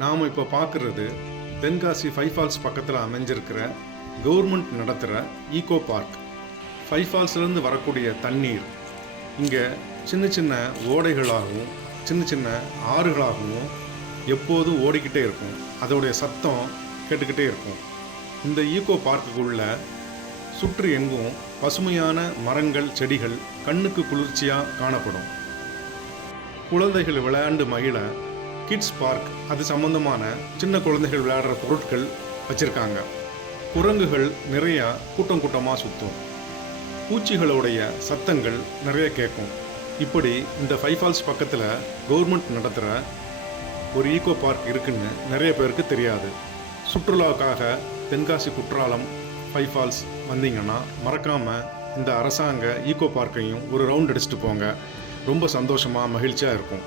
நாம் இப்போ பார்க்குறது தென்காசி ஃபைவ் ஃபால்ஸ் பக்கத்தில் அமைஞ்சிருக்கிற கவர்மெண்ட் நடத்துகிற ஈகோ பார்க். ஃபைவ் ஃபால்ஸ்லேருந்து வரக்கூடிய தண்ணீர் இங்கே சின்ன சின்ன ஓடைகளாகவும் சின்ன சின்ன ஆறுகளாகவும் எப்போதும் ஓடிக்கிட்டே இருக்கும். அதோடைய சத்தம் கேட்டுக்கிட்டே இருக்கும். இந்த ஈகோ பார்க்குக்குள்ள சுற்றி எங்கும் பசுமையான மரங்கள் செடிகள் கண்ணுக்கு குளிர்ச்சியாக காணப்படும். குழந்தைகள் விளையாண்டு மகிழ கிட்ஸ் பார்க், அது சம்பந்தமான சின்ன குழந்தைகள் விளையாடுற பொருட்கள் வச்சுருக்காங்க. குரங்குகள் நிறையா கூட்டம் கூட்டமாக சுற்றும். பூச்சிகளுடைய சத்தங்கள் நிறைய கேட்கும். இப்படி இந்த ஃபைவ் ஃபால்ஸ் பக்கத்தில் கவர்மெண்ட் நடத்துகிற ஒரு ஈகோ பார்க் இருக்குன்னு நிறைய பேருக்கு தெரியாது. சுற்றுலாவுக்காக தென்காசி குற்றாலம் ஃபைவ் ஃபால்ஸ் வந்தீங்கன்னா மறக்காமல் இந்த அரசாங்க ஈகோ பார்க்கையும் ஒரு ரவுண்ட் அடிச்சுட்டு போங்க. ரொம்ப சந்தோஷமாக மகிழ்ச்சியாக இருக்கும்.